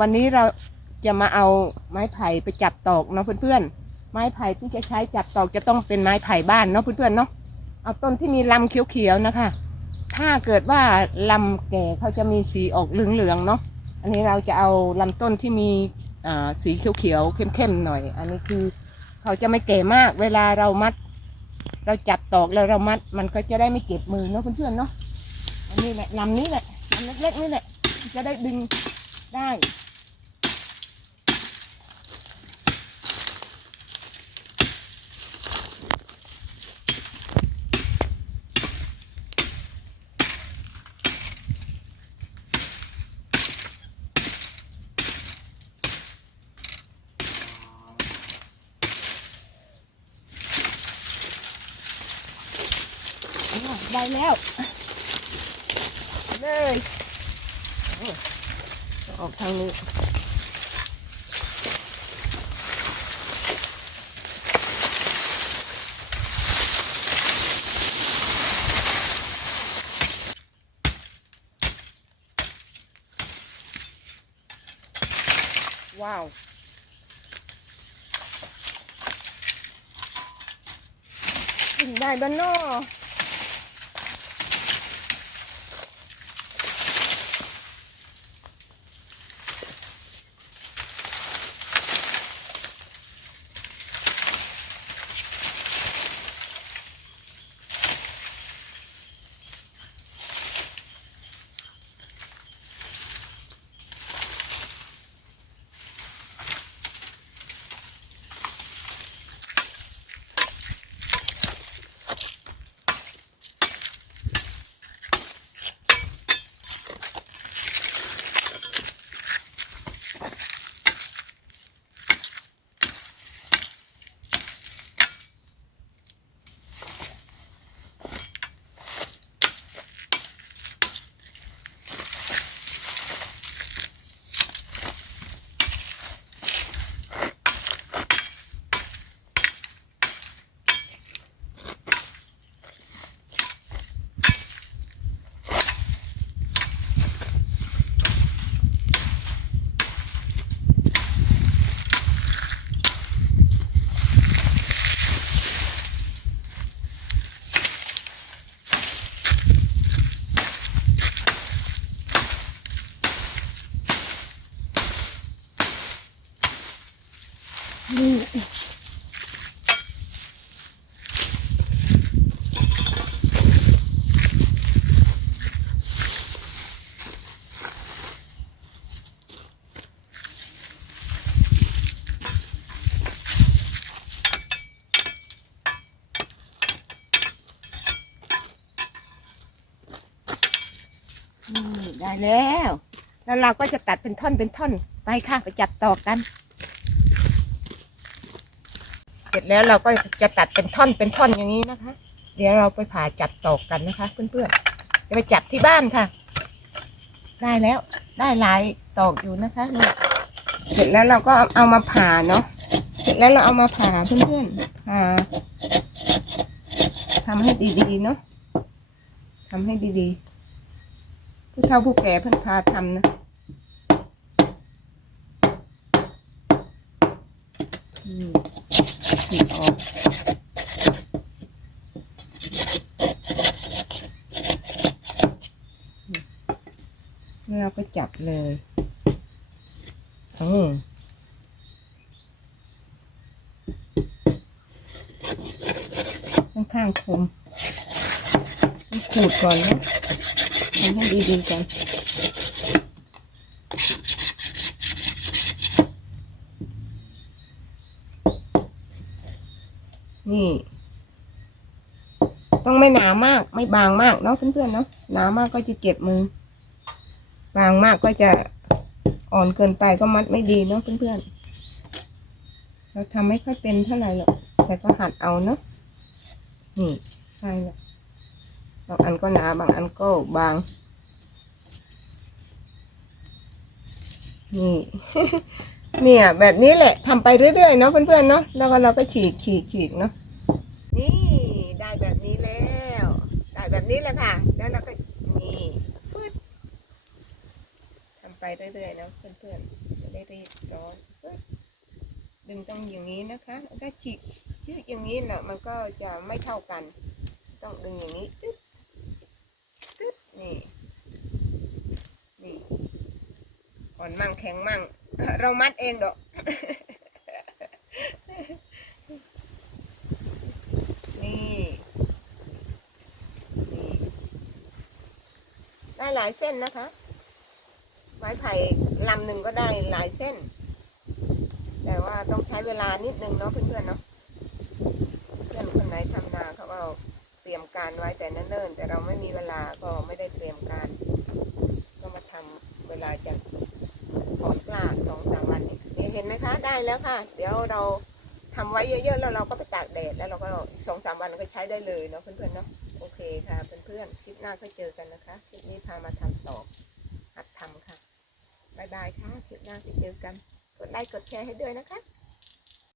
วันนี้เราจะมาเอาไม้ไผ่ไปจับตอกเนาะเพื่อนๆ ไม้ไผ่ที่จะใช้จับตอกจะต้องเป็นไม้ไผ่บ้านเนาะเพื่อนๆเนาะ เอาต้นที่มีลำเขียวๆนะคะ ถ้าเกิดว่าลำแก่เขาจะมีสีออกเหลืองๆเนาะ อันนี้เราจะเอาลำต้นที่มีสีเขียวๆเข้มๆหน่อย อันนี้คือเขาจะไม่แก่มาก เวลาเรามัด เราจับตอกแล้วเรามัด มันก็จะได้ไม่เก็บมือเนาะเพื่อนๆเนาะ อันนี้แหละลำนี้แหละลำเล็กๆนี่แหละจะได้ดึงได้ อะ ได้แล้วเลยโอ้ออกทางนี้ว้าวกินได้บ้านนอ ได้แล้ว แล้วเราก็จะตัดเป็นท่อนเป็นท่อนไปค่ะ ไปจับต่อกัน เสร็จแล้วเราก็จะตัดเป็นท่อนเป็นท่อนอย่างนี้นะคะ เดี๋ยวเราไปผ่าจับตอกกันนะคะ เพื่อนๆจะไปจับที่บ้านค่ะ ได้แล้วได้หลายตอกอยู่นะคะเสร็จแล้วเราก็เอามาผ่าเนาะเสร็จแล้วเราเอามาผ่าเพื่อนๆผ่าทำให้ดีๆเนาะทำให้ดีๆ ผู้เฒ่าผู้แก่เพิ่นพาทำนะอืมขีดออกแล้วเราก็จับเลยอืมข้างๆคมขูดก่อนนะ ทำให้ดีๆก่อนนี่ ต้องไม่หนามาก ไม่บางมากเนาะเพื่อนๆเนาะหนามากก็จะเจ็บมือ บางมากก็จะอ่อนเกินไปก็มัดไม่ดีเนาะเพื่อนๆเราทำไม่ค่อยเป็นเท่าไหร่หรอกแต่ก็หัดเอาเนาะนี่ใช่ละ บางอันก็หนาบางอันก็บาง นี่ เนี่ย แบบนี้แหละทำไปเรื่อยๆเนาะเพื่อนๆเนาะแล้วก็เราก็ฉีกฉีกฉีกเนาะนี่ได้แบบนี้แล้ว ได้แบบนี้แหละค่ะ แล้วเราก็นี่ฟึดทำไปเรื่อยๆนะเพื่อนๆจะได้รีบร้อนเฮ้ยดึงต้องอย่างนี้นะคะถ้าฉีกชืดอย่างนี้นะมันก็จะไม่เท่ากัน ต้องดึงอย่างนี้ตึ๊ดตึ๊ด นี่ นี่ อ่อนมั่งแข็งมั่ง เรามัดเองดอกนี่นี่ได้หลายเส้นนะคะ ไม้ไผ่ลำหนึ่งก็ได้หลายเส้น แต่ว่าต้องใช้เวลานิดนึงเนาะเพื่อนๆเนาะเพื่อนคนไหนทำนาเขาเตรียม การไว้แต่เนิ่นๆแต่เราไม่มีเวลาก็ไม่ได้เตรียมการ ก็มาทำเวลาจะถอนกล้าสองสามวันนี่เห็นไหมคะได้แล้วค่ะ เดี๋ยวเราทำไว้เยอะๆแล้วเราก็ไปตากแดดแล้วเราก็สองสามวันก็ใช้ได้เลยเนาะเพื่อนๆเนาะโอเคค่ะเพื่อนๆคลิปหน้าก็เจอกันนะคะคลิปนี้พามาทำตอกหัดทำค่ะบายบายค่ะคลิปหน้าไปเจอกันกดไลค์กดแชร์ให้ด้วยนะคะ